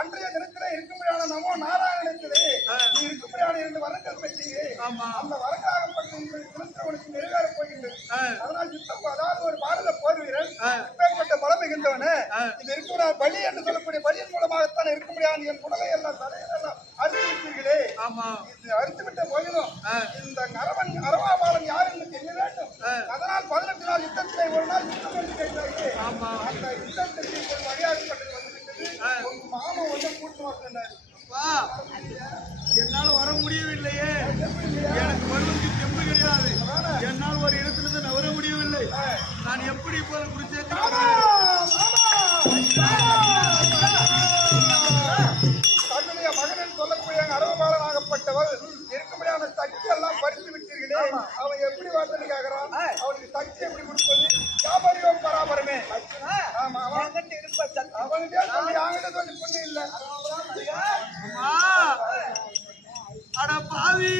அன்றைய தினத்திலே இருக்கும்படியான நமோ நாராயணத்திலே நீ இருக்கும்படியான 2 வரங்கள் பெற்றீங்க. அந்த வரங்களாகப்பட்ட உனக்கு நிறைவேறப் போகின்றது. அதனால் யுத்தம், அதாவது ஒரு பாரத போர் வீரன் இப்பேற்பட்ட பலம் மிகுந்தவனே, இது இருக்கிற பலி என்று சொல்லக்கூடிய பலியின் மூலமாகத்தான் இருக்கும்படியான என் உடலை எல்லாம் தலையெல்லாம் அறுத்து விட்டீர்களே. இது அறுத்து விட்ட போயிடும் இந்த அரவாபாலன் யார் என்று தெரிய வேண்டும். அதனால் 18 நாள் யுத்தத்திலே ஒரு நாள் யுத்தம் என்று கேட்டார்களே, அந்த யுத்தத்திற்கு ஒரு வழியாகப்பட்டது வந்துவிட்டது. மாமா வந்து கூட்டு வந்தார். என்னால் வர முடியவில்லையே, எனக்கு வருவதற்கு தெம்பு கிடையாது. என்னால் ஒரு இடத்திலிருந்து நவர முடியவில்லை. நான் எப்படி போல குடிச்சேன் தன்னுடைய மகனில் சொல்லக்கூடிய அரவபாலனாகப்பட்டவர் இருக்கும்படியான சக்தி எல்லாம் பறித்து விட்டீர்களே, அவன் எப்படி வாழ்ந்து கேட்கிறான். அவனுக்கு சக்தி எப்படி கொடுப்பது? வியாபாரியம் பராபரமே. ஆமா, அவன்கிட்ட அவன்கிட்ட கொஞ்சம் பொண்ணு இல்லை. அட பாவி,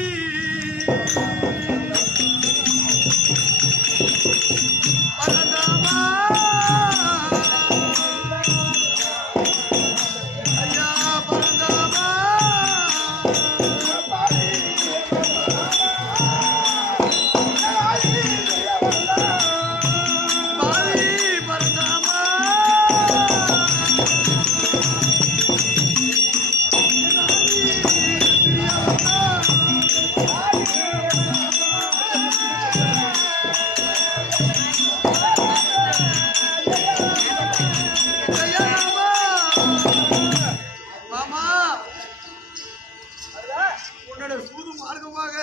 சூது மார்க்கமாக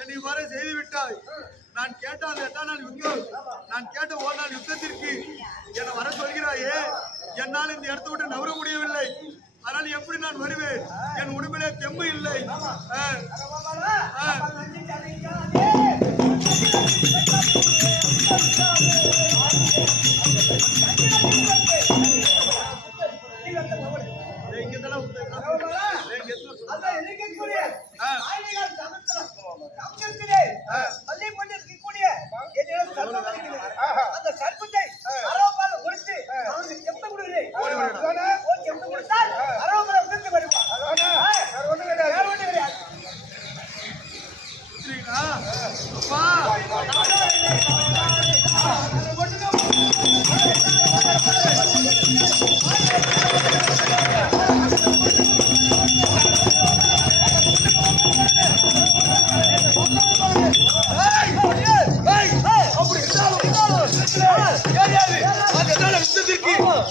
என்னை வர செய்து விட்டாய். நான் கேட்டால் எட்டாம் யுத்தம், நான் கேட்ட ஒரு நாள் யுத்தத்திற்கு என்னை வர சொல்கிறாயே. என்னால் இந்த இடத்தை விட்டு நவர முடியவில்லை. அதனால் எப்படி நான் வருவேன்? என் உடம்பிலே தெம்பு இல்லை. அந்த சர்ப்பத்தை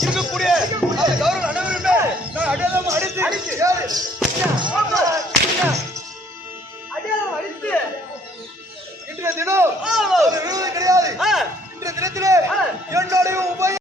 இருக்கக்கூடிய அந்த கௌரவ அனைவருமே நான் அடையாளம் அடித்து இன்றைய தினம் ஒரு விடுதலை கிடையாது. இன்றைய தினத்திலே என்னோட